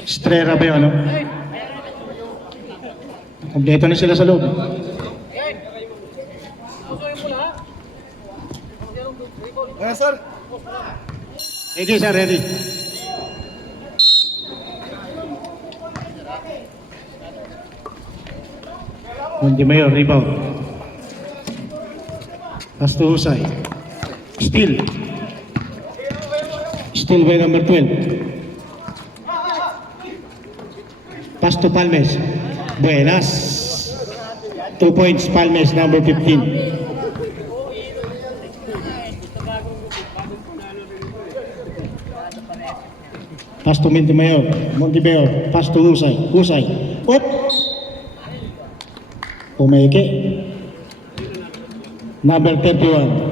Estrera ba yun, ano? Kompleto na sila sa loob. Ayan, sir. Ready, sir, ready. Montemayor, rebound. Pass to Husay. Steal. Steal by number 12. Pass to Palmes. Buenas. 2 points, Palmes, number 15. Pass to Montemayor. Pass to Husay. Husay. Up. Pumeke. Number 31.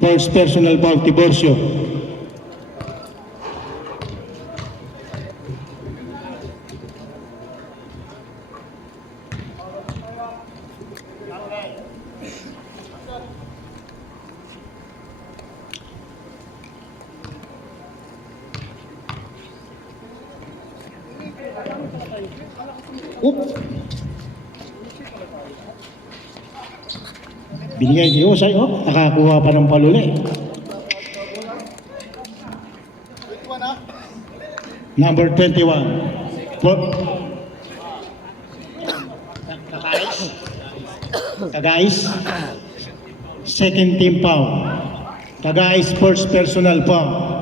First personal foul, Tiborcio. Binigay ni Husay, oh. Nakakuha pa ng paluli. Number 21. Tagais. Second team foul. Tagais first personal foul.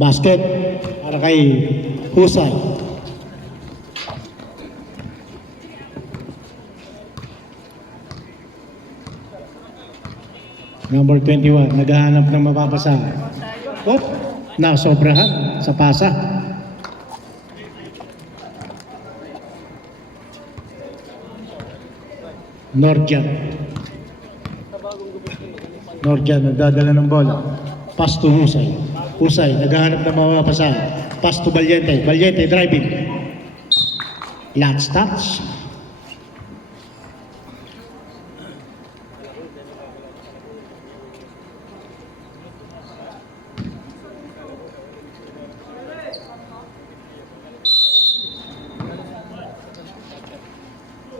Basket para kay Husay. Number 21, naghahanap ng mapapasa. Oh, nasobrahan sa pasa. Nordjan, nagdadala ng bola. Pass to Husay. Husay, naghahanap ng mapapasa. Pass to Valiente. Valiente, driving. Last touch.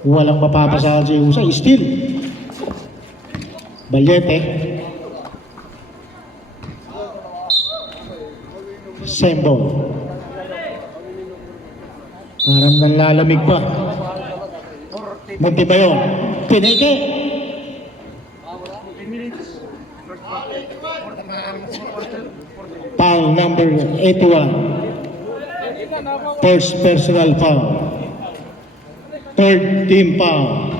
Walang mapapasa si Husay. Still. Valiente. Sembo. Parang nanlalamig pa. Montemayor. Pineke. Foul number 81. First personal foul. Third team foul.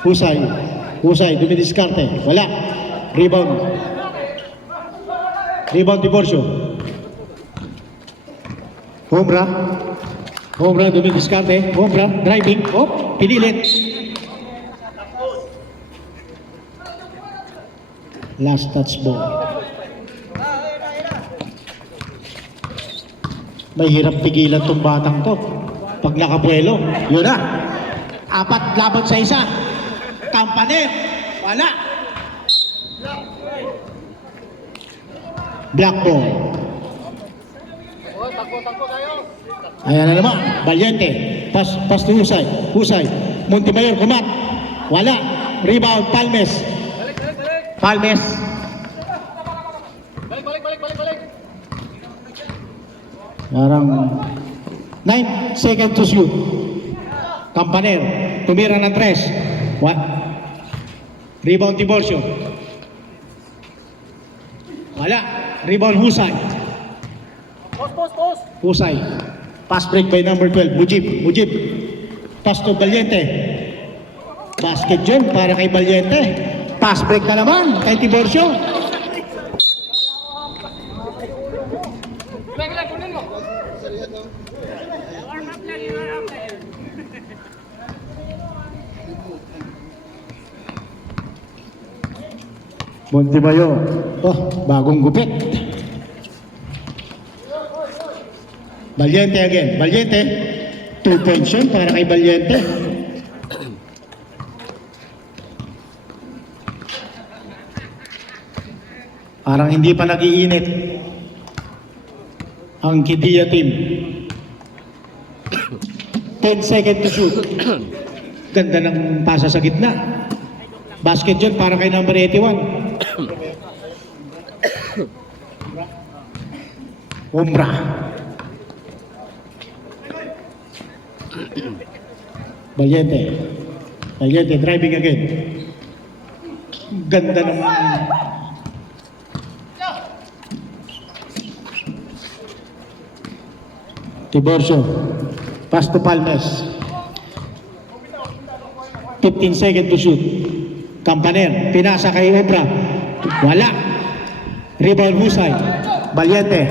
Husay, dumidiskarte. Wala. Rebound. Rebound Tiborcio. Hombra, dumidiskarte. Hombra, driving. Oh, pinilit. Last touch ball. May hirap pigilan tong batang to. Pag nakabuelo, yun na. 4 laban sa 1. Kampaner. Wala. Black ball. Ayan na naman. Valiente. Pass to Husay. Montemayor, kumat. Wala. Rebound, Palmes. Balik. Parang 9 seconds to shoot. Kampaner. Tumira ng 3. What? Rebound, Tiborcio. Wala. Rebound, Husay. Husay. Pass break by number 12. Mujib. Pass to Valiente. Basket dyan para kay Valiente. Pass break na naman kay Tiborcio. Montimayo. Oh, bagong gupit. Valiente again. Valiente. 2 points yun para kay Valiente. Parang hindi pa nag-iinit ang Kidia team. 10 seconds to shoot. Ganda ng pasa sa gitna. Basket yun para kay number 81. Umbra. Valiente. Valiente driving again. Ganda ng Tiborcio. Pass to Palmes. 15 seconds to shoot. Campaner. Pinasa kay Obra. Wala. Rebound Husay. Valiente.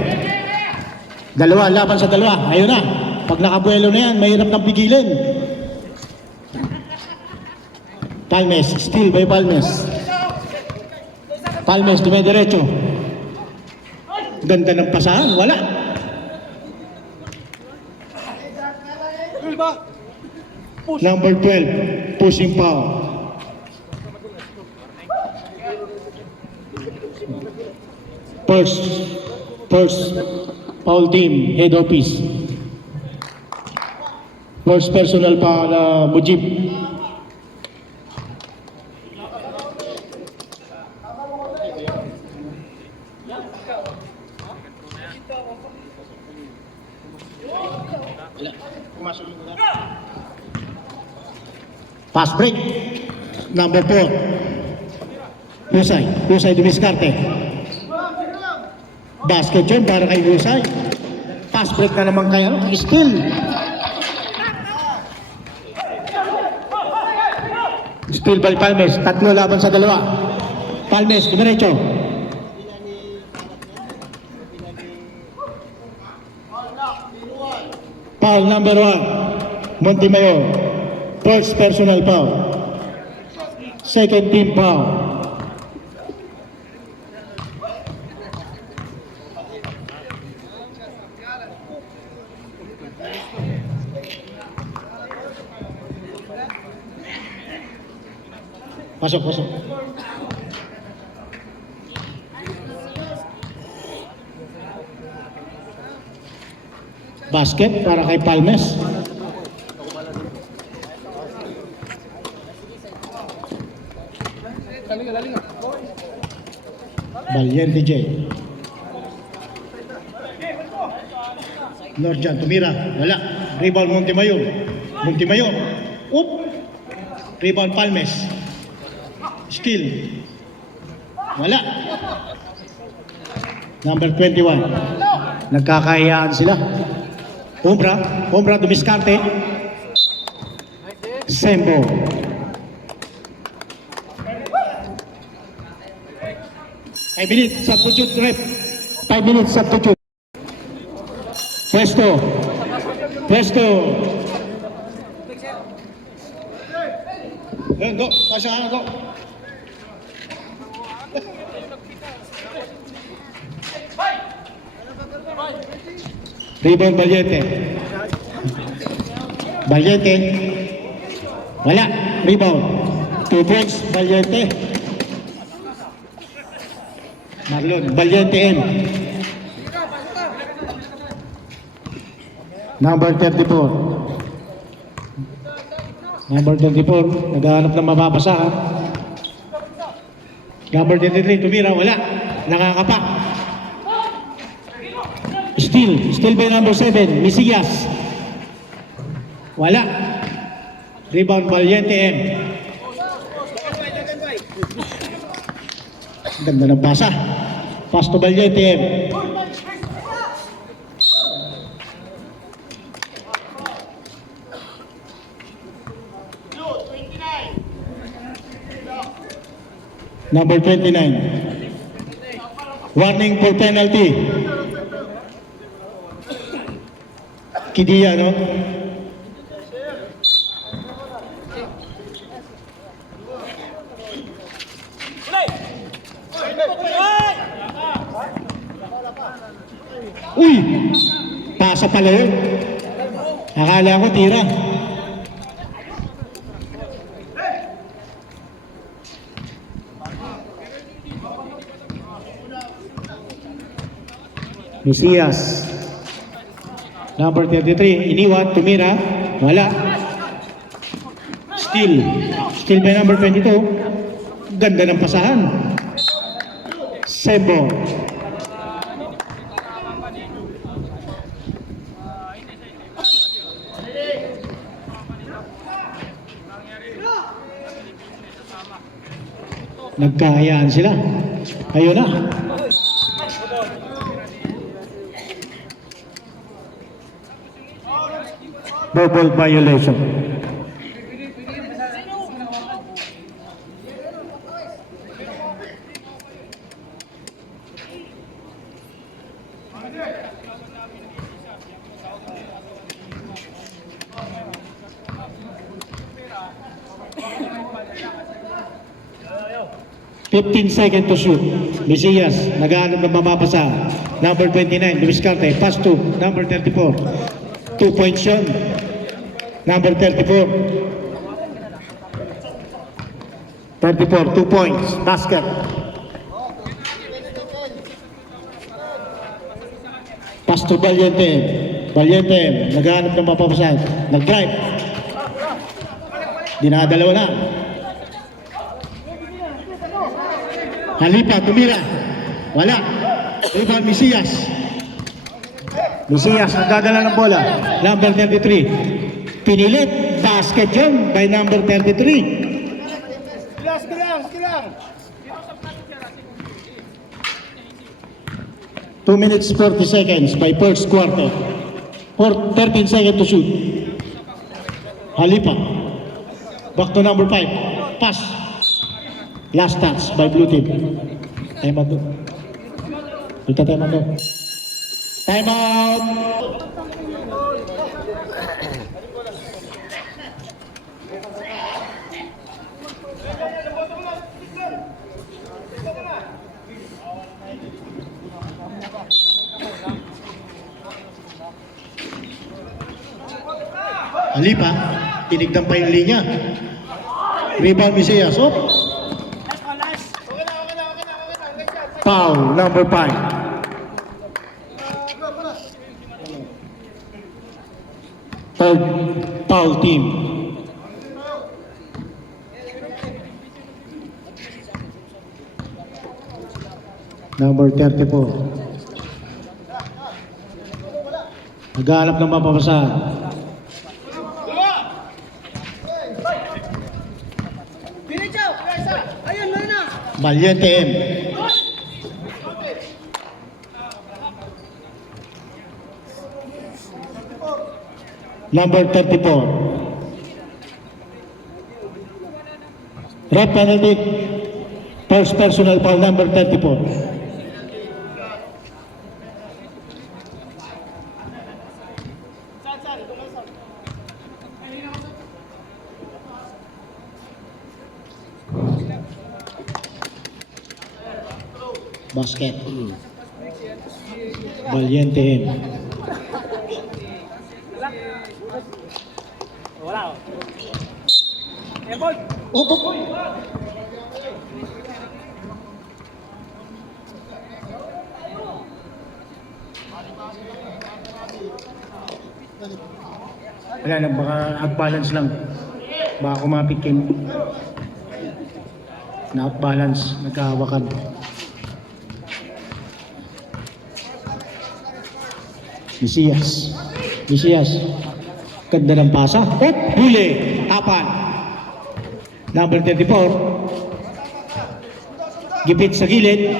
Dalawa. Laban sa dalawa. Ayun na. Pag nakabuelo na yan, mahirap nang pigilin. Palmes. Steal by Palmes. Palmes. Dume-diretso. Ganda ng pasahan. Wala. Number 12, pushing foul. First foul team, head office. First personal para Mujib. Pass break. Number 4. Husay dumiskarte. Basket yun para kay Husay. Pass break na naman kaya. Still. Still by Palmes. Tatlo laban sa dalawa. Palmes, dumiretso. Foul number 1. Montemayor. First personal foul. Second team foul. Pasok. Basket para kay Palmes. Valiente J. Norjan tumira. Wala. Rebound Montemayor. Up. Rebound Palmes. Steal. Wala. Number 21. Nagkakahiyaan sila. Umbra dumiskarte. Sembo. Five minutes substitute rep. 5 minutes substitute. Presto. Go. Pasya go. Rebound Valiente. Wala. Rebound. 2 points Valiente. Marlon, Valiente M. Number 34. Naghahanap ng mapapasahan. Number 33, tumira, wala. Nakakapa. Still by number 7, Misias. Wala. Rebound, Valiente M. Ganda ng pasa. Pass to Valiente M. Number 29. Warning for penalty. Kidia, no? Uy! Pasa pala yun. Akala ko tira. Mesias. Number 33, iniwan, tumira, wala. Still by number 22. Ganda ng pasahan. Sembo. Nagkahayaan sila. Ayun na. Verbal violation. Fifteen seconds to shoot. Mesias, naghahanap ng mamapasa. Number 29, Luis Carte, pass to number 34. 2 points yun. Number 34. 34, 2 points. Basket. Pass to Valiente. Valiente, naghahanap ng mamapasa. Nag-drive. Dinadalawa na. Halipa, tumira. Wala. Rebound, Mesias. Mesias, nagdadala ng bola. Number 33. Pinilit. Basket yun by number 33. Skilang. 2 minutes 40 seconds by first quarter. 13 seconds to shoot. Halipa. Back to number 5. Pass. Last touch by blue team. Time out. Ito time out. Time out. Halipa. Tinignan pa yung linya. Rebound Mesias. Oh. Foul, number 5. Third foul team. Number 34. Naghahanap ng mapapasa. Valiente M. Number 34. Red penalty. First personal foul, number 34. Basket. Valiente M. Wala lang, baka out-balance lang. Baka kumapit kayo. Na out-balance, nagkahawakan. Mesias. Ganda ng pasa. Huli. Tapan. Number 34. Gipit sa gilid.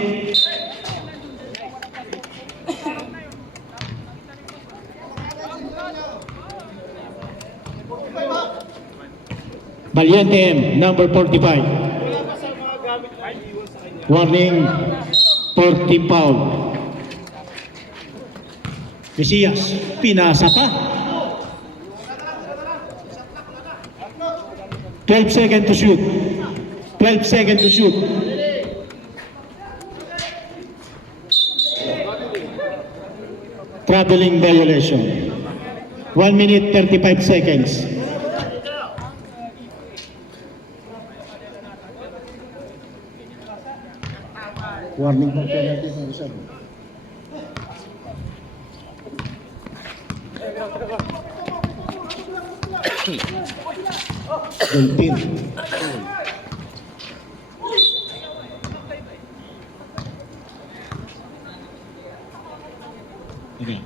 Valiente M, number 45. Warning, 40 foul. Mesias, pinasa pa. 12 seconds to shoot. 12 seconds to shoot. Traveling violation. 1 minute 35 seconds. Warning pa penalty sa isa. Delpin. Okay.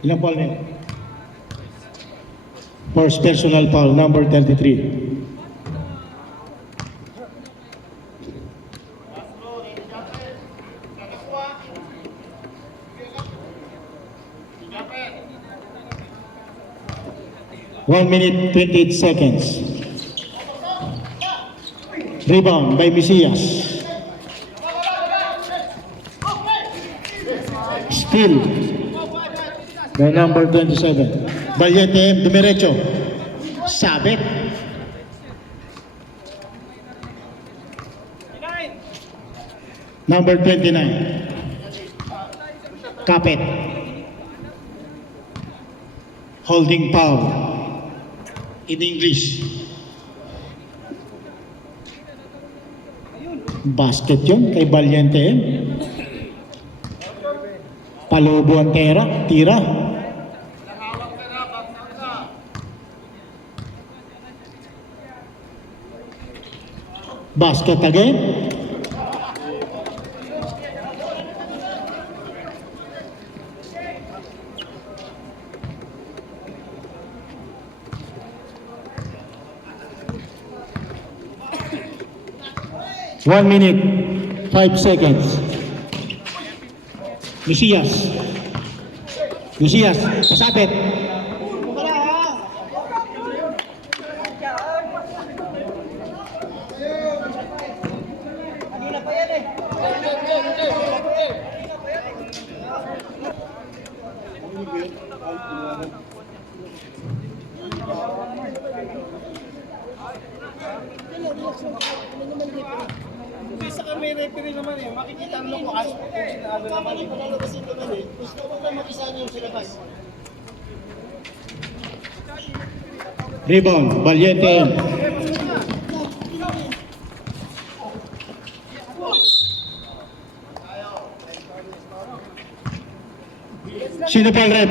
Ilang foul na yun? First personal foul, number 33. One minute, 28 seconds. Rebound by Mesias. Steal by number 27. Valiente, dumiretso. Sabit. Number 29. Kapit. Holding foul. In English. Basket yun kay Valiente. Palubo ang tira. Basket again. One minute, 5 seconds. Mesias, pasabit. Isa kami referee naman eh. Makikita ang lukuas. Tama rin palalabasin naman eh. Gusto ko lang makisa niyo yung silabas. Rebound, Valiente. Sino pa ang rep?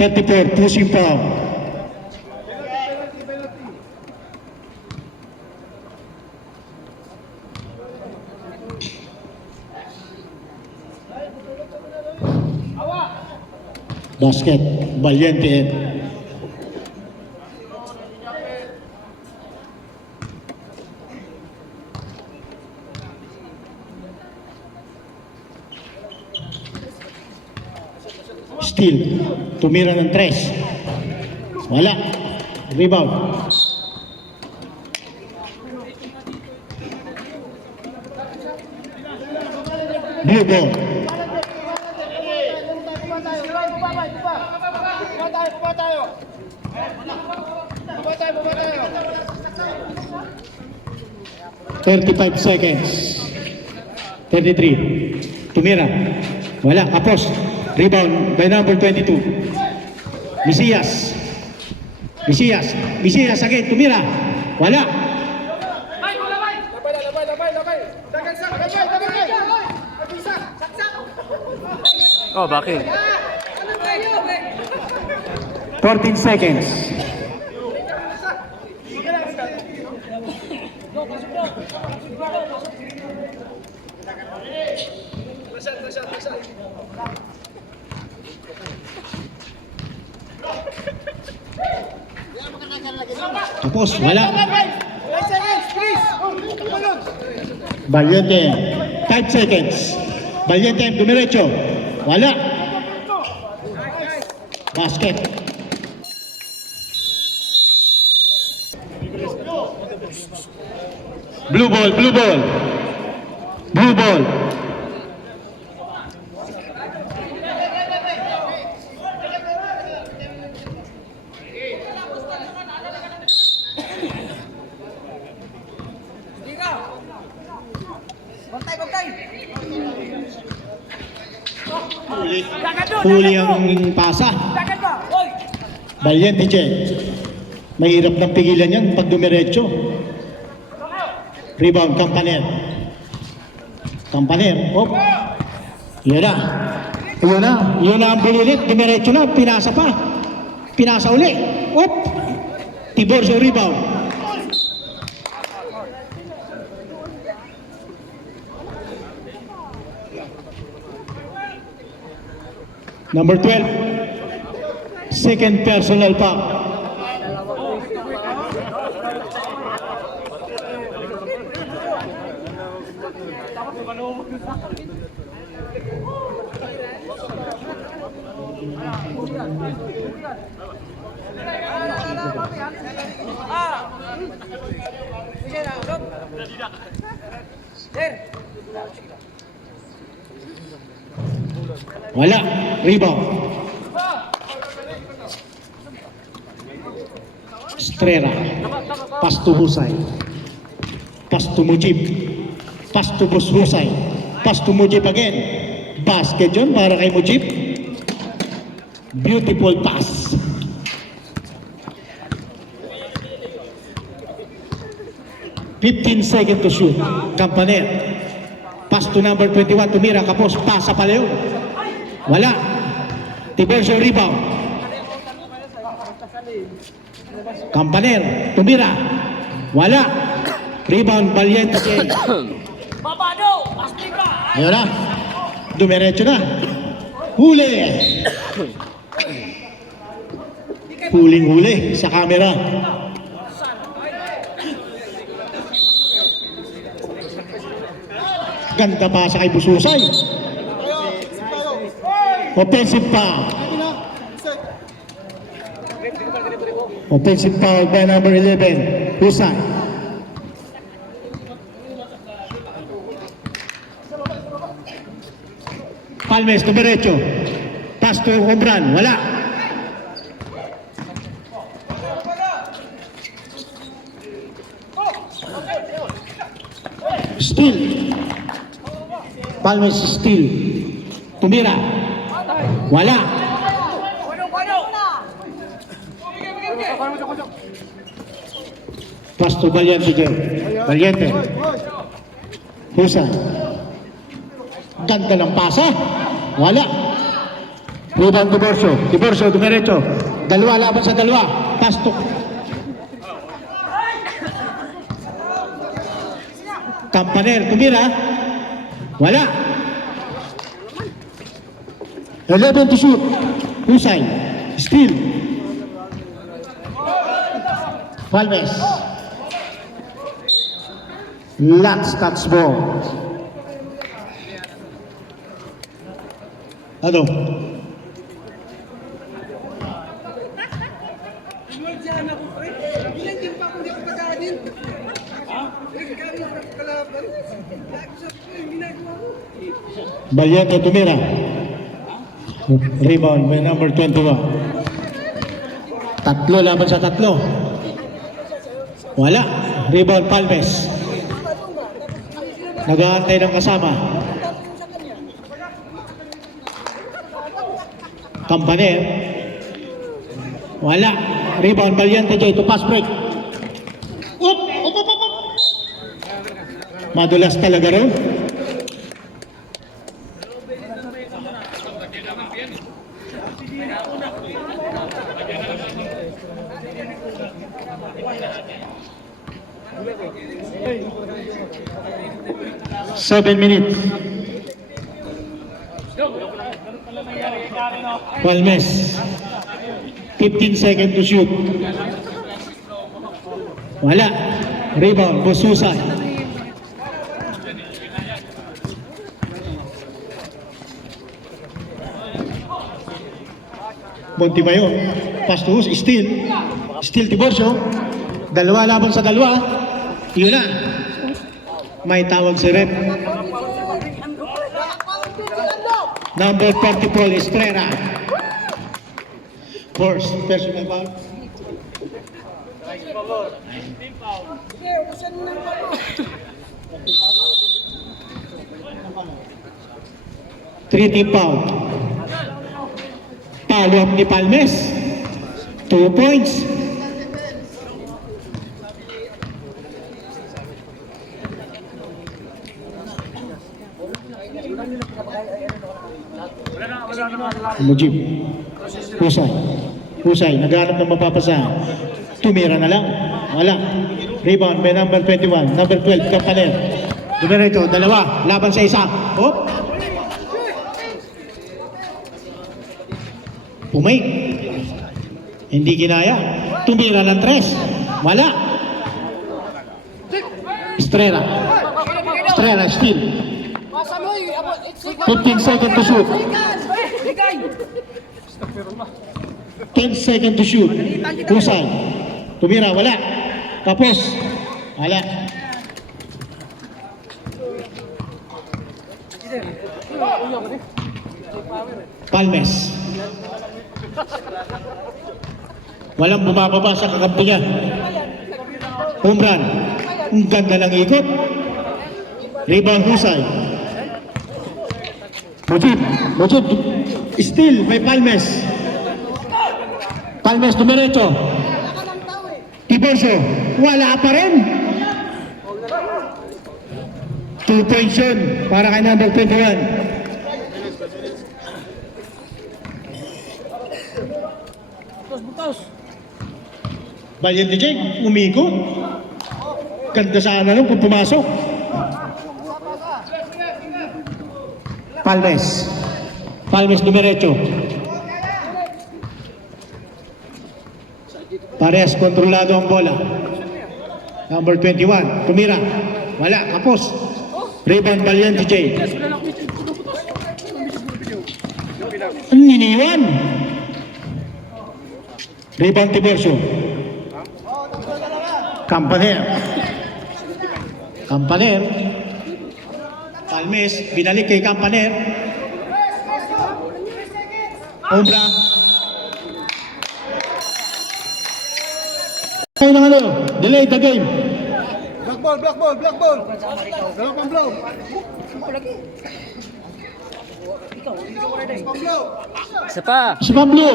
34, pushing foul. Basket, Valiente. Steal, tumira ng 3. Wala. Rebound. Blue ball. Baba tayo. 35 seconds. 33. Tumira. Wala. Apos. Rebound by number 22. Mesias again. Tumira. Wala. Labay. Dagan sa. Labay. Oh, bakit? 14 seconds. Tapos, wala. 5 seconds, please. Tumalog. Valiente. 5 seconds. Valiente, dumiretso. Wala. Basket. Blue ball. Huli ang pasa. Valiente check. Mahirap nang pigilan yan pag dumiretso. Rebound, Campaner. Campaner, hop. Yun na. Yun na. Yun na ang bulilit. Dumiretso na. Pinasa pa. Pinasa uli. Hop. Tiborcio rebound. Number 12. Second personal foul. Wala. Rebound. Estrera. Pass to Husay. Pass to Mujib. Pass to Husay. Pass to Mujib again. Basket yun para kay Mujib. Beautiful pass. $15 seconds to shoot. Campaner. Pass to number 21. Tumira. Kapos. Pasa pala yun. Wala. Tiborcio rebound. Campaner. Tumira. Wala. Rebound. Valiente. Ayun na. Dumiretso na. Huli. Huling-huli sa camera. Ganda pa sa kay Bususay. Offensive foul. Offensive foul by number 11, Husay. Palmes, dumiretso. Pass to Obran, wala. Steal. Palmes steal. Tumira. Wala. Pass to Valiente. Valiente. Husay. Ganda ng pasa. Wala. Rebound Tiborcio. Tiborcio, dumiretso. Dalawa laban sa dalawa. Pass to Campaner. Tumira. Wala. 11 to shoot. Husay. Steal. Palmes. Lats touch ball. Ano? Valiente tumira. Rebound by number 21. Tatlo laban sa tatlo. Wala. Rebound Palmes. Nag-aantay ng kasama. Campaner. Wala. Rebound Valiente J to pass break. Up. Madulas talaga rin. Seven minutes. Palmes. 15 seconds to shoot. Wala. Rebound. Bususay. Montimayor. Pass to Husay. Steal. Steal Tiborcio. Dalawa laban sa dalawa. Yun na. May tawag si rep. Number 34, Estrera. First, personal foul. Three team foul. Follow up ni Palmes. 2 points. Mujib. Husay. Husay. Naghanap ng mapapasa. Tumira na lang. Wala. Rebound by number 21. Number 12, Kampaner. Dumiretso, dalawa. Laban sa isa. Hop. Pumay. Hindi ginaya. Tumira ng 3. Wala. Estrella. Estrella, still. 15 seconds to shoot. 10 seconds to shoot. Husay. Tumira, wala. Tapos. Wala. Palmes. Walang bumababa sa kakampi niya. Home run. Ang ganda ng ikot. Rebound Husay. Mujib. Mujib. Still may Palmes. Palmes dumiretso. Tiborso. Wala pa rin. 2 points yun para kay number 21. Valiente Jake, umikot. Ganda sana nun kung pumasok. Palmes. Palmes dumiretso. Parehas kontrolado ang bola. Number 21, tumira. Wala, kapos. Rebound Valiente Jake. Ang niniwan. Rebound Tiborso. Kampaner. Kampaner. Palmes, binalik kay Kampaner. Obra. Ano? Delay the game. Black ball, black ball, black ball. Dalawa pang blow. Pang blow. Isa pa. Si Pablo.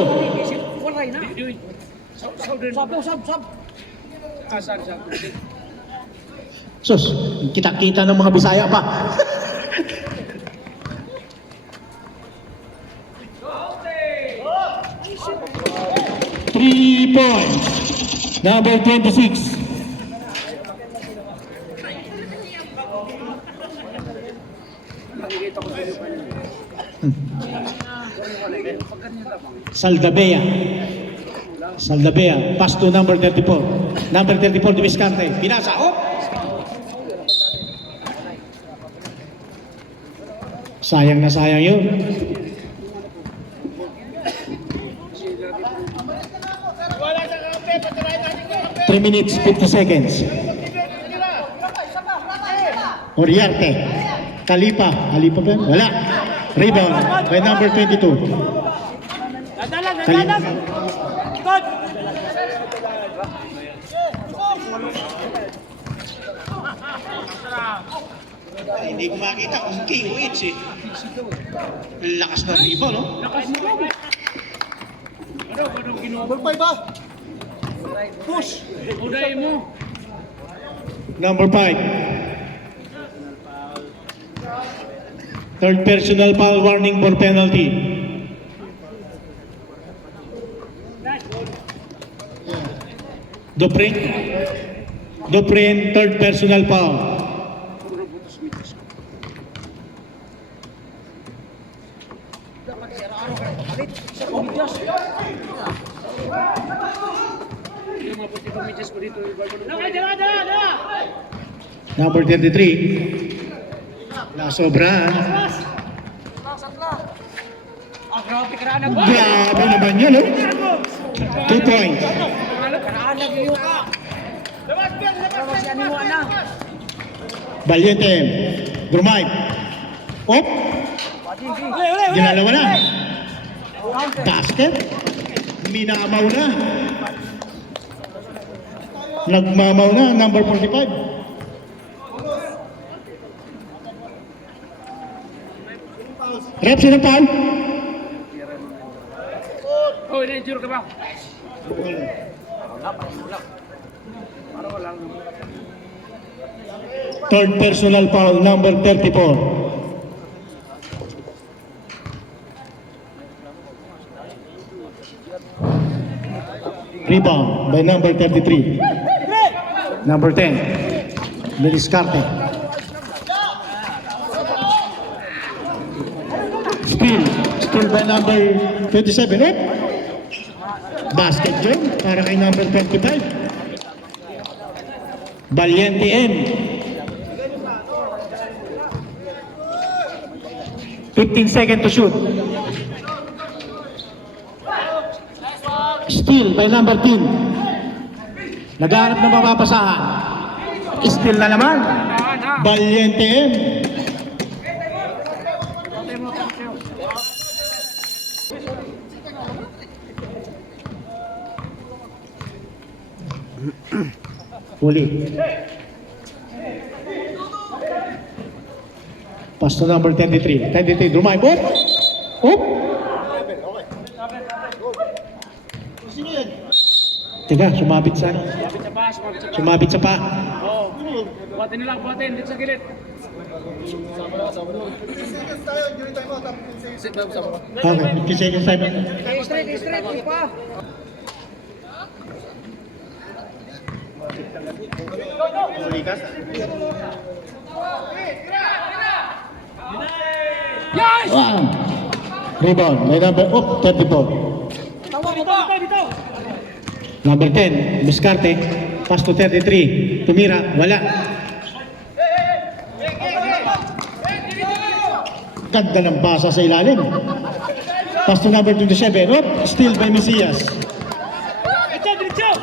Sus, kita-kita ng mga Bisaya pa. Three points. Number 26. Saldabea. Saldabea. Pass to number 34. Number 34 di Viscante. Pinasa. Oh! Sayang na sayang yun. Wala sa kampe, patirahin natin ko kampe. 3 minutes, 50 seconds. Oriarte. Kalipa. Kalipa ba? Wala. Rebound by number 22. Kalipa. Ay, hindi ko makita kung KOH eh. Ang lakas ng rebound, no? Ball 5 ba? Push. Number 5. Third personal foul warning for penalty. Duprin. Duprin, third personal foul. Number 33. Nasobrahan. Grabe naman yun, no? 2 points. Valiente. Drive. Op. Ginalawa na. Basket. Minamaw na. Nagmamaw na. Number 45. Rep, sino foul? na-injure ka ba? Third personal foul, number 34. Rebound by number 33. Number 10. Deliscarte. Steal by number 27. Eh? Basket yun para kay number 25. Valiente M. 15 seconds to shoot. Steal by number 10. Naghahanap ng mapapasahan. Steal na naman. Valiente M. Huli. Pass to number 23. 23, drive. Oop! Teka, sumabit sa ano? Sumabit sa pa. Oo. Buhatin nila, buhatin. Dito sa gilid. Seconds tayo, during time out, tapos 15 seconds. Okay, 50 seconds time. Straight, pa. Yes! Wow! Rebound, may number, 34. Dito. Number 10, Biscarte. Pass to 33. Tumira, wala. Ganda ng basa sa ilalim. Pass to number 27. Steal by Mesias.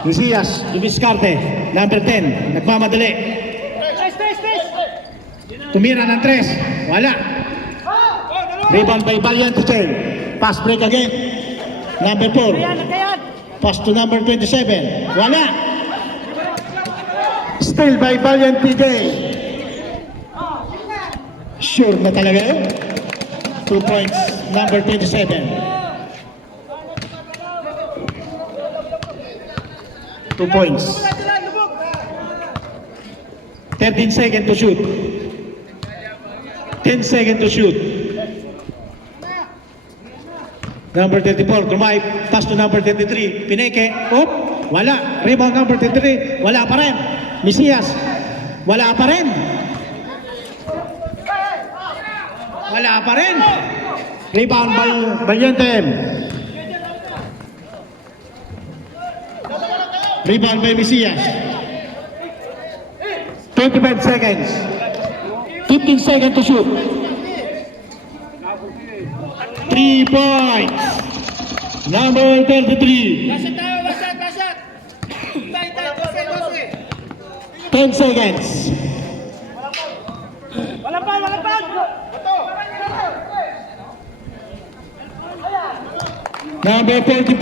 Mesias, to Biscarte. Number 10, nagmamadali. Tumira ng 3. Wala. Rebound by Valiente Chain. Pass break again. Number 4. Pass to number 27. Wala. Steal by Valiente Chain. Sure na talaga yun. 2 points. Number 27. 2 points. 13 seconds to shoot. 10 seconds to shoot. Number 34, drive, pass to number 33, Pineke, wala. Rebound number 33, wala pa rin. Mesias, wala pa rin. Wala pa rin. Rebound by Valiente M. Rebound by Mesias. 25 seconds. 15 seconds to shoot. 3 points. Number 33. Lasat! 10 seconds. Wala pa. Number 35.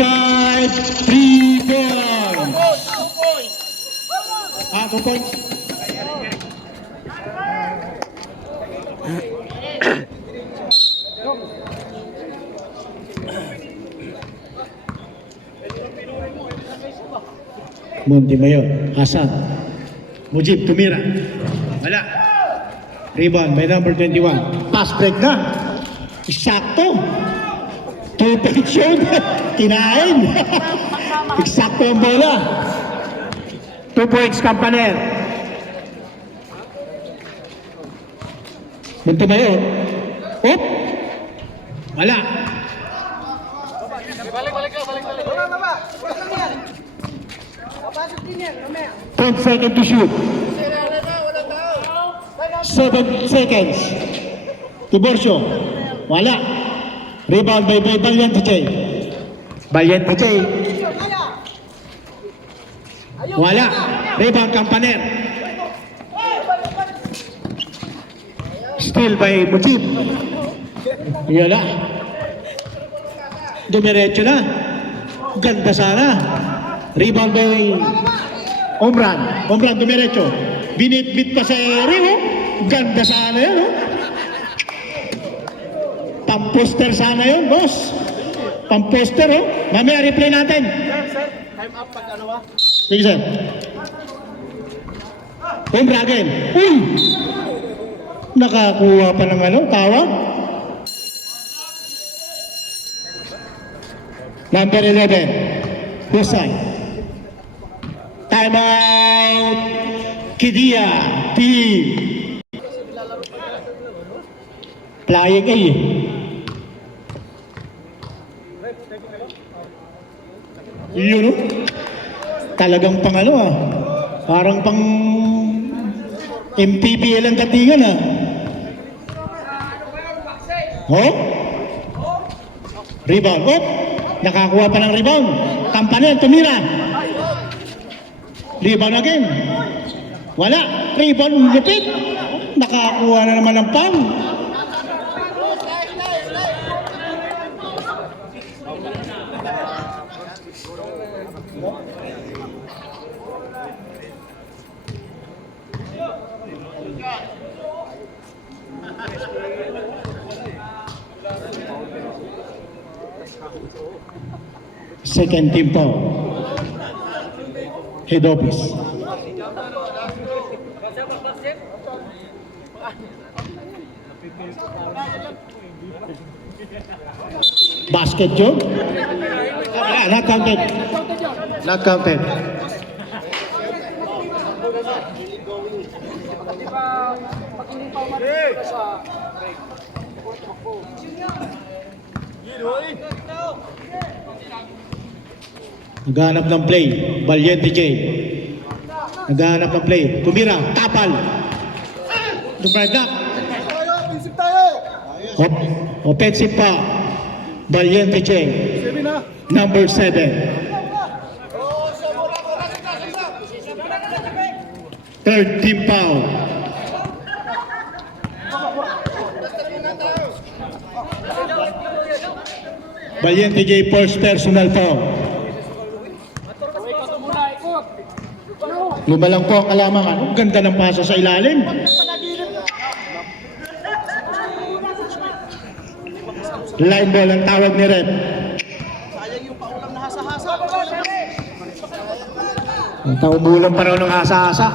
3 points. 2 points. Montemayor, Hasan, Mujib, tumira. Wala. Rebound by number 21. Pass break na. Eksakto. 2 points yun. Kinain. Eksakto ang bola. 2 points, Campaner. Montemayor. Wala. Balik. 10 seconds to shoot. 7 seconds. Tiborcio. Wala. Rebound by Valiente J. Valiente J. Wala. Rebound Campaner. Steal by Mujib. Wala. Dumiretso na. Ganda sana. Rebound by Omran. Omran dumiretso. Binitbit pa sa area. Ganda sana yun. Pamposter sana yun, boss. Pang-poster, oh. Mamaya, replay natin. Sir, time up pag ano ba? Sige, sir. Umbra again. Uy! Nakakuha pa ng ano, tawag. Number 11. Husay. Time out. Kidia. Team. Flying A. Yun, oh. Talagang pang ano, ah. Parang pang MPPL ang datingan, ah. Oh? Rebound. Oh! Nakakuha pa ng rebound. Kampanel, tumira. Rebound again. Wala. Rebound, lupit. Nakakuha na naman ng pang. Second team po. Head office. Basket yun? Ah, not counted. Not counted. Naghahanap ng play. Valiente J. Naghahanap ng play. Tumira. Tapal. Dumride na. Pinsip tayo! Offensive pa. Valiente J. 7 na! Number 7. Third team foul. Valiente J. First personal foul. Luma lang po ang kalamangan. Ang ganda ng pasa sa ilalim. Line ball ang tawag ni Rep. Sayang yung paulang na hasa-hasa. Ang taumulan pa raw ng hasa-hasa.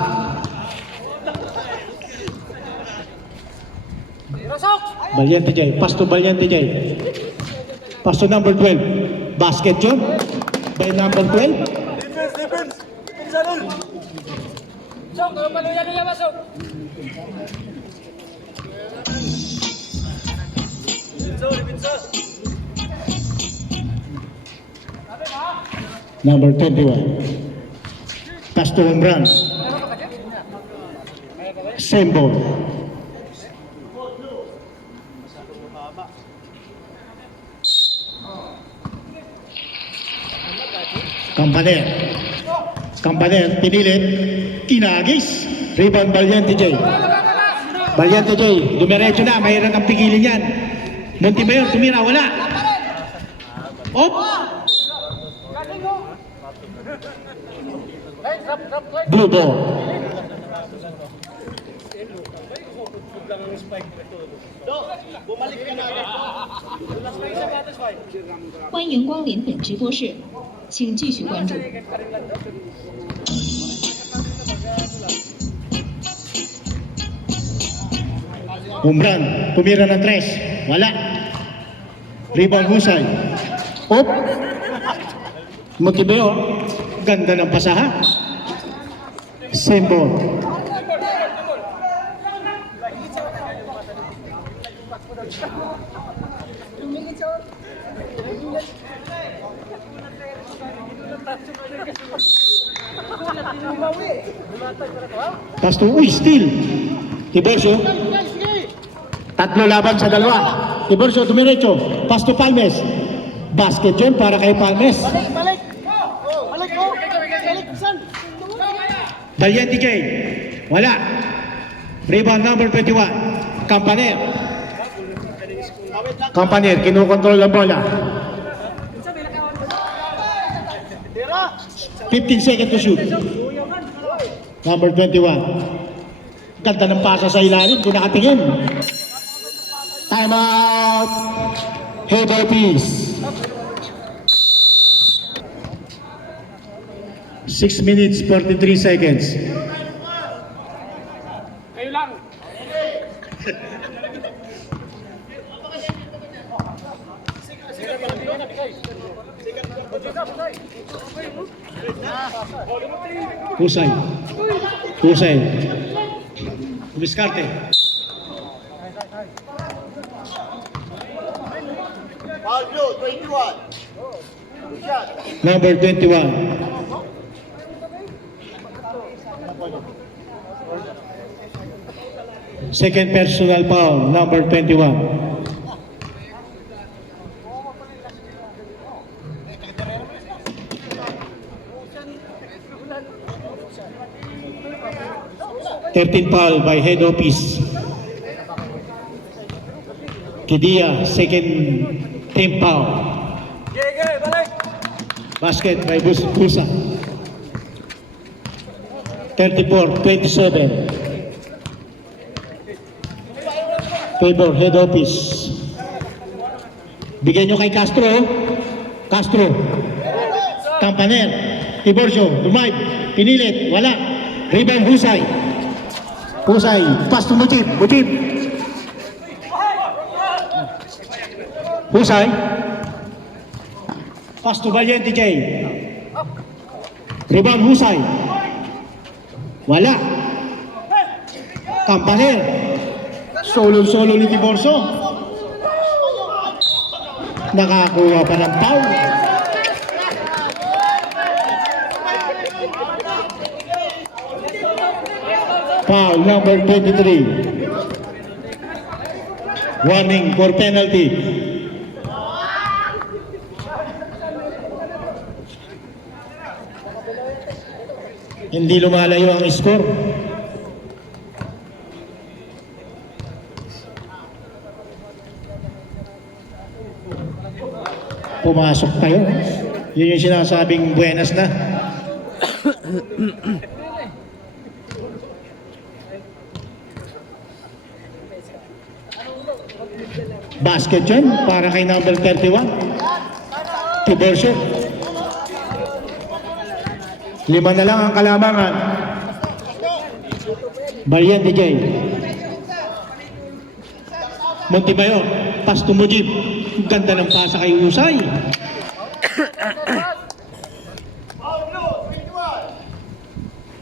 Valiente J. Pass to Valiente J. Pass to number 12. Basket yun. By number 12. Defense! Salul! Sok, kalau paluya niya masuk. Number 21. Pass to Umbran. Same ball. Kampaner. Kampaner, pinilit. Kinagis. Rebound Valiente J. Valiente J. Dumiretso na. Mahirap ang pigilin yan. Montimayor, tumira. Wala. Op! Blue ball. Bumalik ka na agad. 欢迎光临本直播室，请继续关注。 Umbran, tumira ng 3. Wala. Rebound Husay. Op! Montibeo. Ganda ng pasaha. Same ball. Pass to, uy, steal. Tibercio. Tatlo laban sa dalawa. Tibercio, dumiretso. Pass to Palmes. Basket yun para kay Palmes. Balik! Balik! Balik mo! Balik! San? Valiente J. Wala. Rebound number 21. Campaner. Campaner, kinukontrol ang bola. Tira! 15 seconds to shoot. Number 21. Ganda ng pasa sa ilalim, kung nakatingin. Time out. Head piece. 6 minutes 43 seconds. Kayo lang. Husay. Husay. Dumiskarte. Foul blue, 21. Shot. Number 21. Second personal foul, number 21. Thirteen foul by head office. Kidia, second team foul. Basket by Busa. 34-27. Favor, head office. Bigyan nyo kay Castro. Castro. Campaner. Tiborcio. Dumay. Pinilit. Wala. Rebound Husay. Husay. Pass to Mujib. Mujib. Husay. Pass to Valiente J. Rebound Husay. Wala. Campaner. Solo ni Tiborcio. Nakakuha pa ng foul. Foul number 23. Warning for penalty. Hindi lumalayo ang score. Pumasok tayo. Yun yung sinasabing buenas na. Basket yun para kay number 31. Tiborcio. 5 na lang ang kalamangan. Valiente J. Montibayo. Pass to Mujib. Ganda ng pasa kay Usay.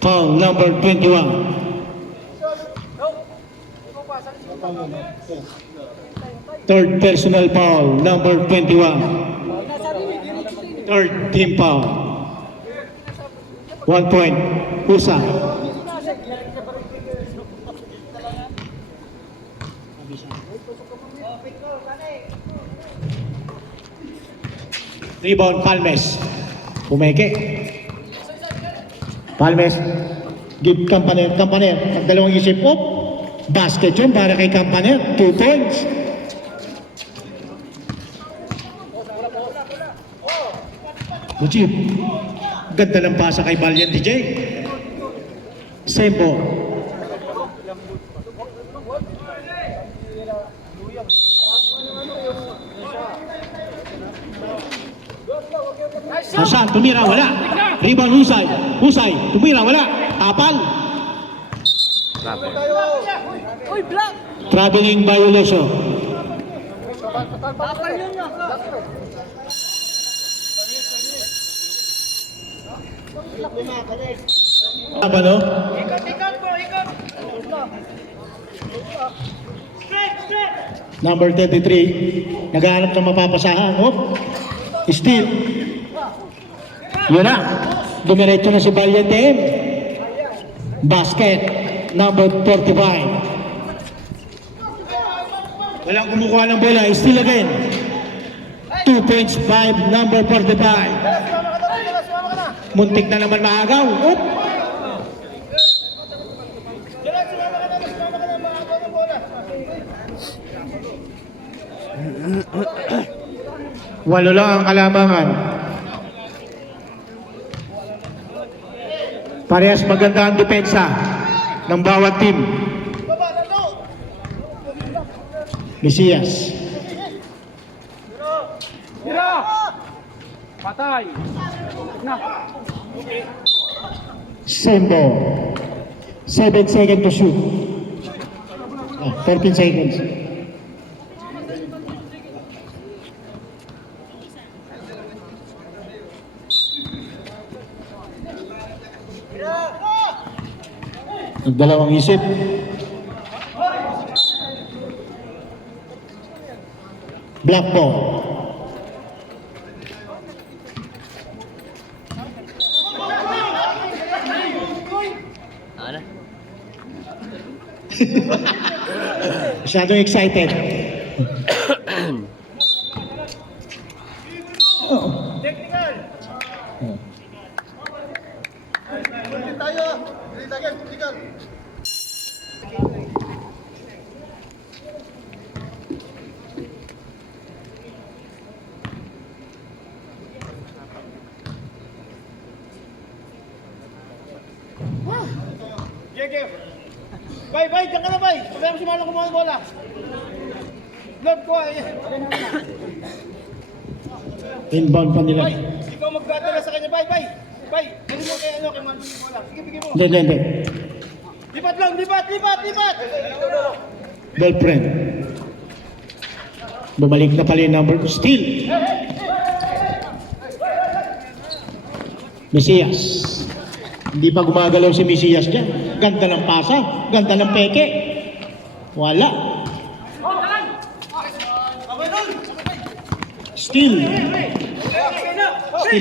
Foul number 21. Third personal foul, number 21. Third team foul. 1 point. Usay. Rebound Palmes. Pumeke. Palmes. Give Campaner. Campaner. Pagdalawang isip up. Basket yun para kay Campaner. 2 points. Mujib. Ganda ng pasa kay Valiente J. Sembo. Hasan, tumira, wala. Rebound Husay. Husay, tumira, wala. Tapal. Uy, black! Traveling violation. Bakal yun niya. Tama, no? Ikot po, ikot. Number 33. Naghahanap ng mapapasahan. Oh. Steal. Yun na. Dumiretso na si Valiente M. Basket. Number 45. Walang kumukuha ng bola. Steal again. 2 points, 5. Number 45. Muntik na naman maagaw. Oop. Walo lang ang kalamangan. Parehas maganda ang depensa ng bawat team. Mesias. Tira! Patay! Na! Same ball. 7 seconds to shoot. 14 seconds. Dalawang isip. Black ball. Masyadong excited. Technical. Ulit tayo. Ulit again. Technical. Jeke. Bay, diyan ka na, bay. Sabi mo si Marlon kumuha ng bola. Lord ko, Inbound pa nila. Bay, ikaw magdadala sa kanya, bay. Bay, ano mo kay Marlon yung bola. Sige, bigay mo. Hindi. Lipat lang, lipat. Girlfriend. Bumalik na pala yung number 2. Steal. Mesias. Hindi pa gumagalaw si Mesias dyan. Ganda ng pasa. Ganda ng peke. Wala. Steal.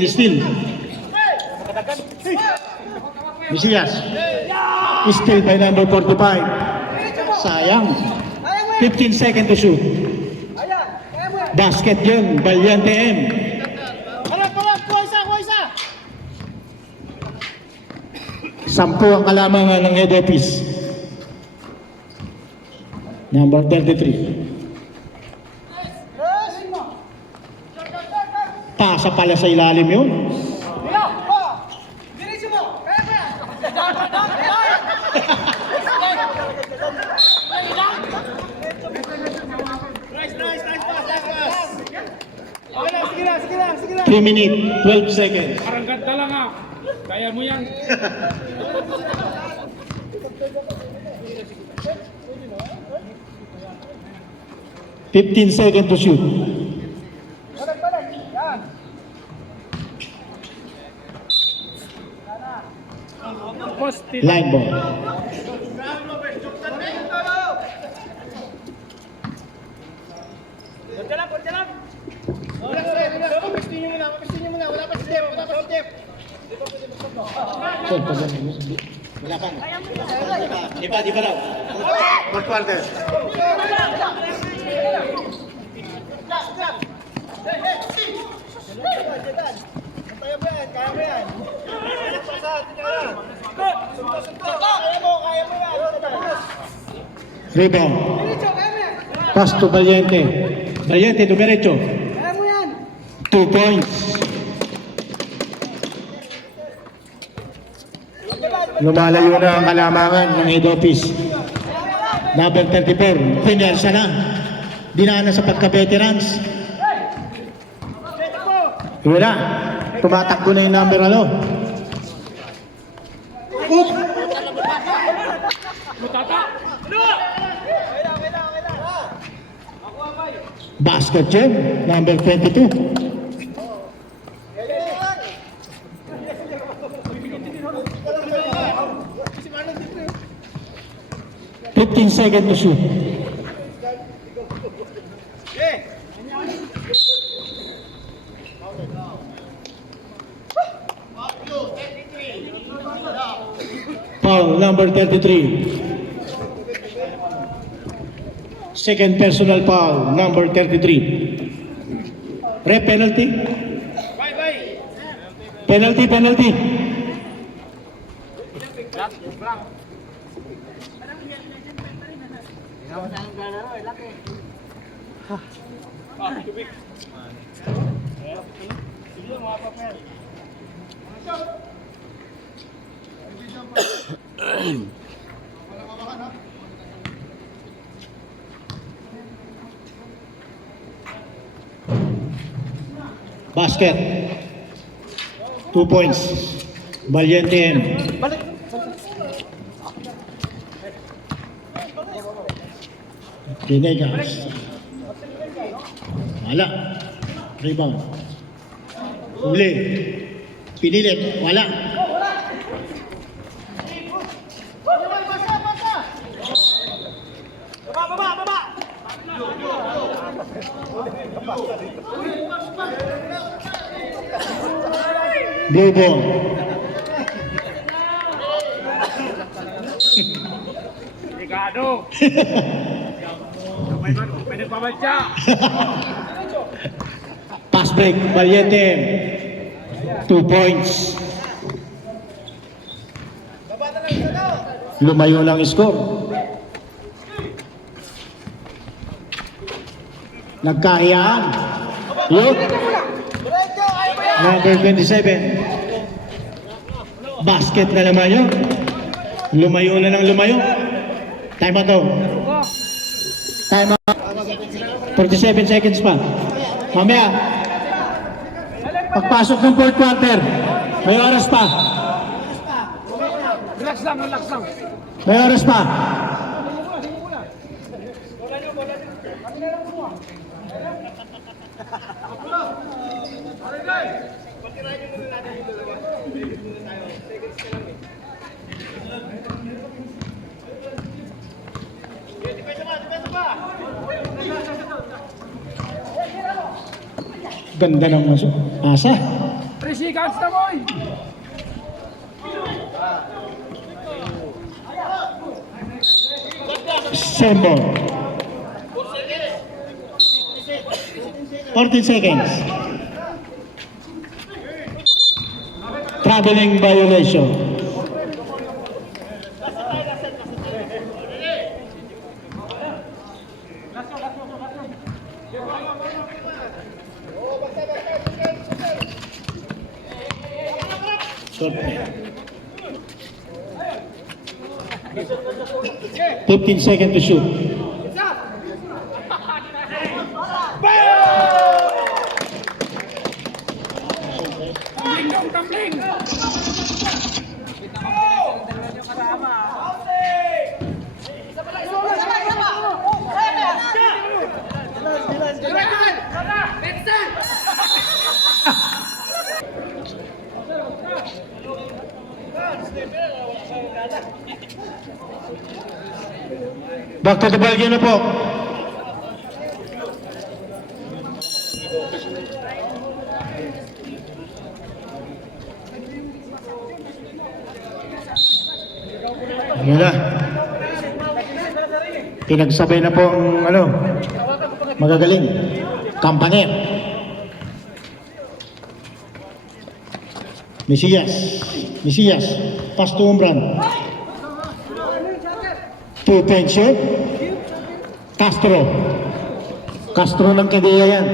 Steal. Mesias. Steal by number 45. Sayang. 15 seconds to shoot. Basket yun. Valiente M. Harap, kuha isa. 10 ang kalamangan ng head office. Number 33. Pasa pala sa ilalim yun. Diretso mo. Kaya. Nice pass. Okay lang, sige lang. 3 minutes, 12 seconds. Parang ganda lang ah. Kaya mo yan. $15 seconds to shoot. Yan. Poste. Line ball. Punta lang. Mapistin niyo muna. Wala pa si Jeff. Wala pa. Di ba daw? Fourth quarter. Kaya mo yan. Kaya mo yan. Rebound. Pass to Valiente. Valiente, dumiretso. Kaya mo yan. 2 points. Lumalayo na ang kalamangan ng head office. Number 34, Pinelsa na. Dinaan na sa pagka-veterans. Yun na. Tumatakbo na yung number Mutata. Basket yun. Number 22. $15 seconds to shoot. Foul number 33. Second personal foul number 33. Ref penalty. Bye. Penalty. Basket. 2 points. Valiente M. Venegas. Wala. Rebound. Huli. Pinilit. Wala. Blue ball. Delikado. May nagpabadya. Pass break. Valiente M. 2 points. Lumayo lang score. Nagkahiyaan. Look. Number 27. Basket na naman yun. Lumayo na ng lumayo. Time out. Time out. 47 seconds pa. Mamaya. Pagpasok ng fourth quarter. May oras pa. Relax lang, relax lang. May oras pa. Ganda ng masuk. Asa. 3 seconds na, boy. Sembo. 14 seconds. Traveling violation. Short play. 15 seconds to shoot. Tumbling dong, tumbling. Back to the ball game na po. Ayan na. Pinagsabay na po ang magagaling. Campaner. Mesias. Pass to Umbran. 2-point shot. Castro ng Kaguya yan.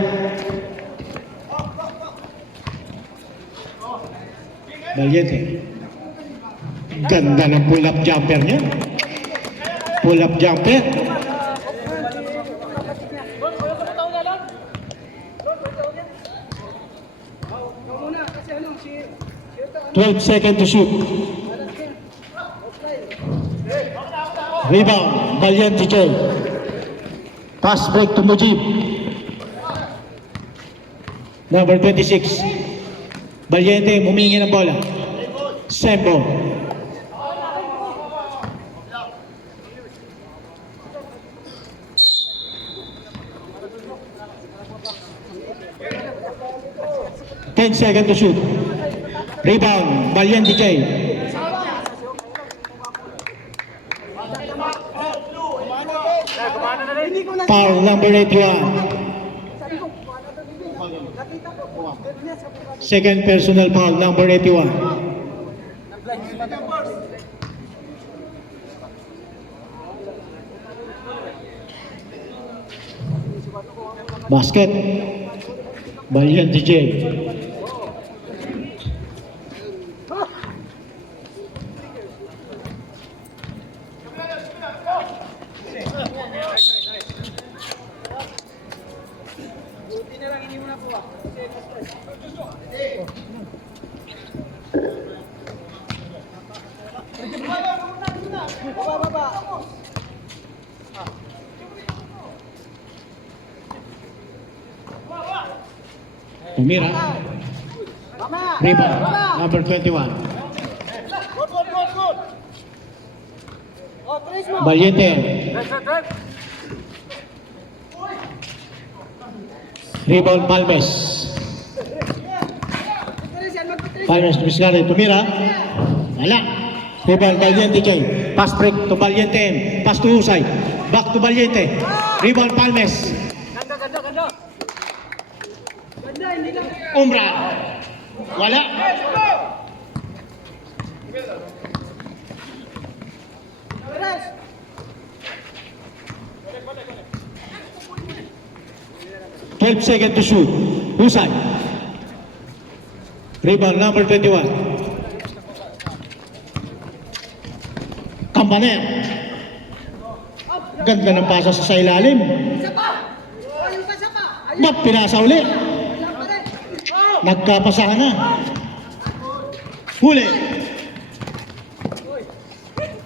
Valiente. Ganda ng pull-up jumper niya. Pull-up jumper. Twelve seconds to shoot. Rebound, Valiente J. Pass break to Mujib. Number 26. Valiente, humingi ng bola. Sembo. Ten seconds to shoot. Rebound, Valiente J. Foul number 81. Second personal foul number 81. Basket. Valiente J. Tumira. Rebound. Number 21. Good, good, good, good. Oh, tres mo. Valiente. Red. Rebound Palmes. Palmes Biscari. Tumira. Wala. Rebound Valiente Jay. Pass break to Valiente M. Pass to Husay. Back to Valiente. Rebound Palmes. Ganda. Umbra. Wala. Tres. 12 seconds to shoot. Husay. Rebound number 21. Campaner. Ganda ng pasa sa ilalim. Ba't pinasa uli? Nagkapasahan na. Huli.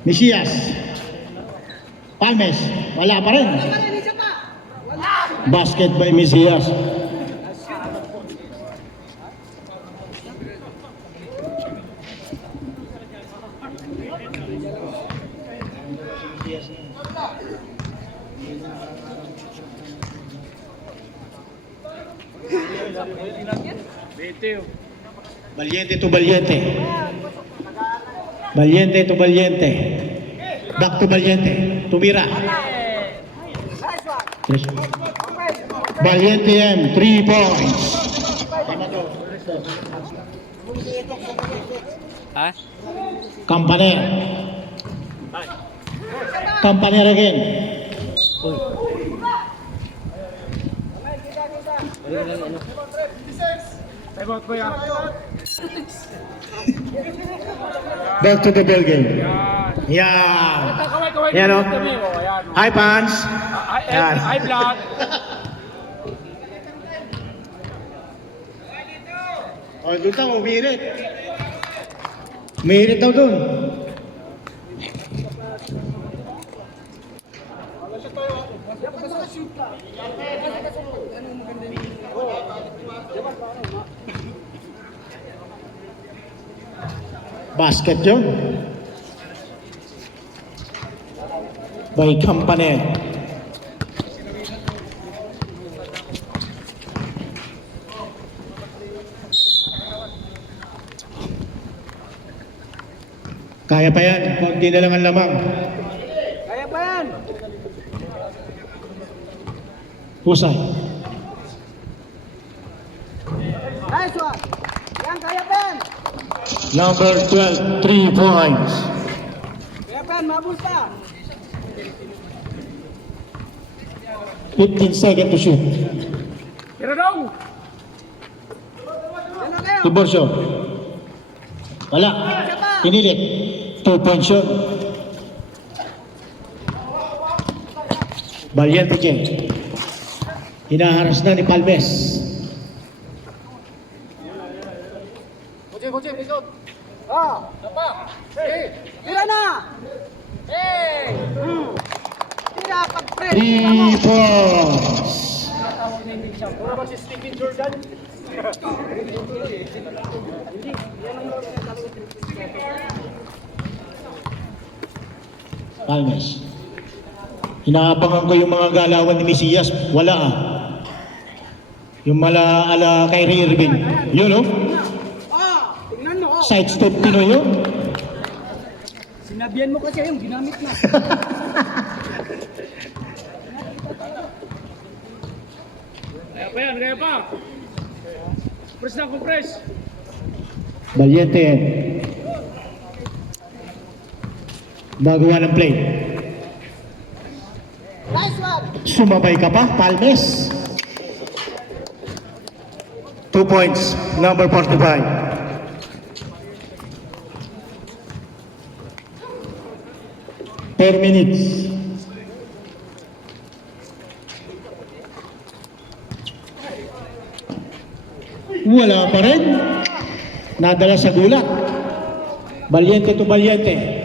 Mesias. Palmes. Wala pa rin. Basket by Mesias. Bitiw. Valiente to Valiente. Valiente to Valiente. Back to Valiente. Tumira. Yes. Valiente M. 3 points. Ha? Campaner. Campaner again. Tagot ko yan. Back to the ball game. Yan. Yeah. Kaway. Yan o. Ayan. High pants. Yan. High blood. O, doon tayo, umirit. Umirit daw doon. Basket yun. By Campaner. Kaya pa yan. Konti na lang ang lamang. Kaya pa yan. Husay. Nice one. Yan, kaya pa yan. Number 12, 3 points. Kaya pa yan, mabul pa. 15 seconds to shoot. Tira daw. Yan na kayo. Tiborcio. Wala. Pinilit. 2 points yun. Valiente Jen. Hinaharas na ni Palmes. Buti, ikot. Ah, Tapa. tira na. Tira, pag-press. 3 points. Wala ba si Stephen Jordan? Palmes. Inaabangan ko yung mga galawan ni Mesias. Wala ah. Yung mala ala kay Ray Irving. Yun oh. Ah, tingnan mo. Oh. Side step Pinoy yun. Sinabihan mo kasi yung ginamit na. Kaya pa. Press na kung press. Valiente. Nagawa ng play. Nice one. Sumabay ka pa, Palmes. 2 points, number 45. Per minutes. Wala pa rin. Nadala sa gulat. Valiente to Valiente.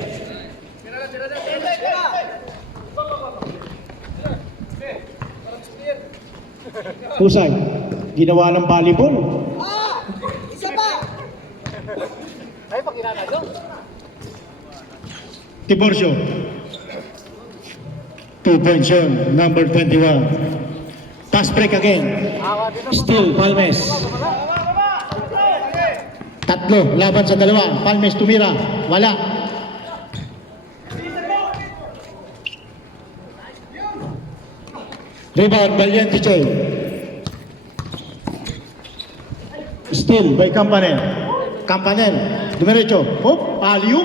Husay. Ginawa ng volleyball. Ay, pakilala doon. Tiborcio. 2 points yun, number 21. Pass break again. Still, Palmes. Tatlo, laban sa dalawa. Palmes tumira. Wala. Rebound, Valiente Choy. Still by Campanel. Campanel, dumiretso. Hop, aliyo.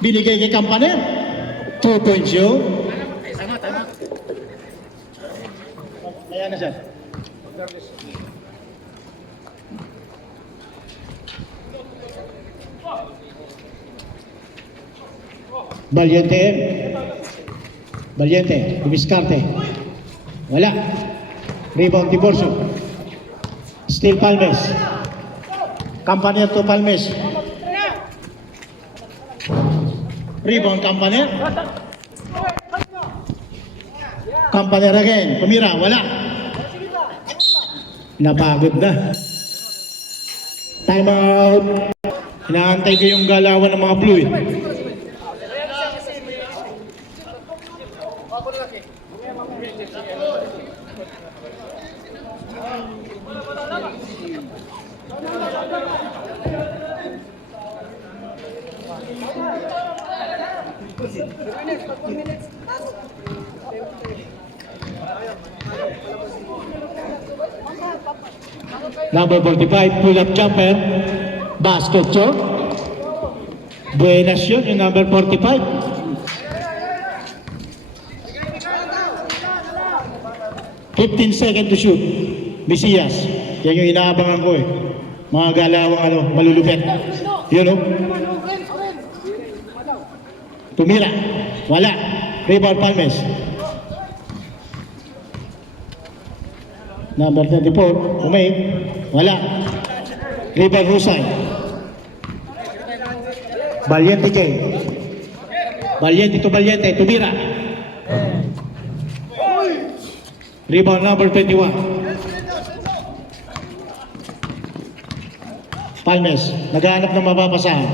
Binigay kay Campanel. 2 points yun. Ayan na siya. Valiente. Valiente, dumiskarte. Wala. Rebound, Tiborcio. Still Palmes. Campanel to Palmes. Rebound, Campanel. Campanel again. Tumira, wala. Napagod na. Time out. Inaantay ko yung galawan ng mga blue eh. Number 45, pull-up jumper. Basket shot. Buenas yun, yung number 45. $15 seconds to shoot. Mesias. Yan yung inaabangan ko eh. Mga galawang malulupet. Yun o. Tumira. Wala. Rebound Palmes. Number 34, umay. Wala. Rebound Husay. Valiente kay. Valiente to Valiente. Tumira. Rebound number 21. Palmes. Naghahanap ng mapapasahan.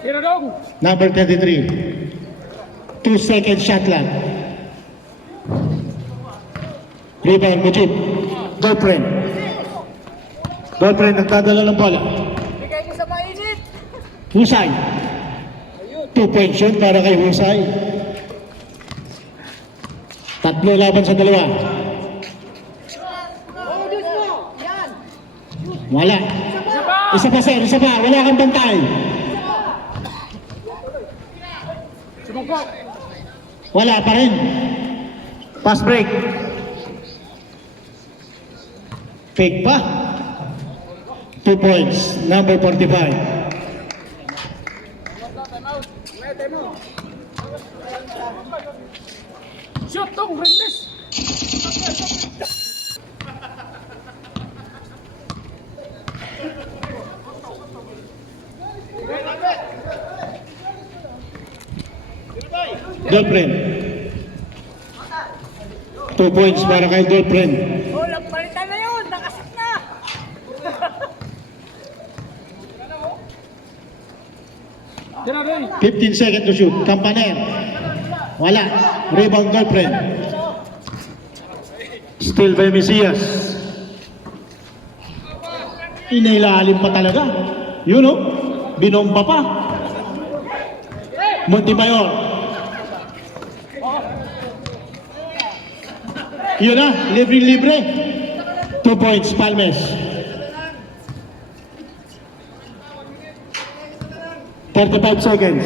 Tira dong. Number 33. 2 second shot lang. Rebound Mujib. Girlfriend. Girlfriend nagdadala ng bola. Bigay niyo sa mainit. Husay. 2 points yun para kay Husay. Tatlo laban sa dalawa. Wala. Isa pa sir, isa pa. Wala kang bantay. Sumugpok. Wala pa rin. Pass break. Fake pa. 2 points. Number 45. Shoot dong, Rendes. Girlfriend. 2 points para kay girlfriend. Oh, nagpalitan na yun. Nakasip na. Tira dong. 15 seconds to shoot. Campaner. Wala. Rebound girlfriend. Still by Mesias. Inailalim pa talaga. Yun o. Binomba pa. Montemayor. Yun na. Libre-libre. 2 points. Palmes. 35 seconds.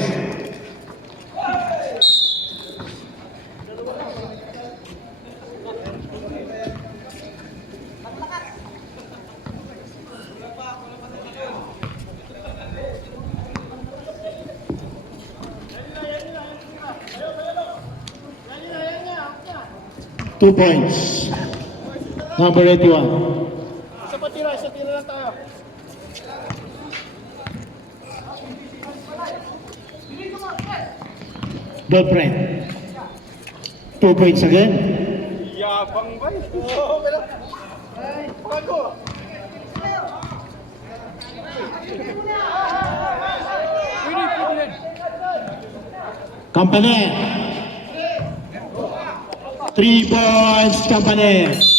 Two points. Number 81. Isa tira lang tayo. Girlfriend. 2 points again. Yabang ba? Pwede yan. Campaner. 3 points, Campaner.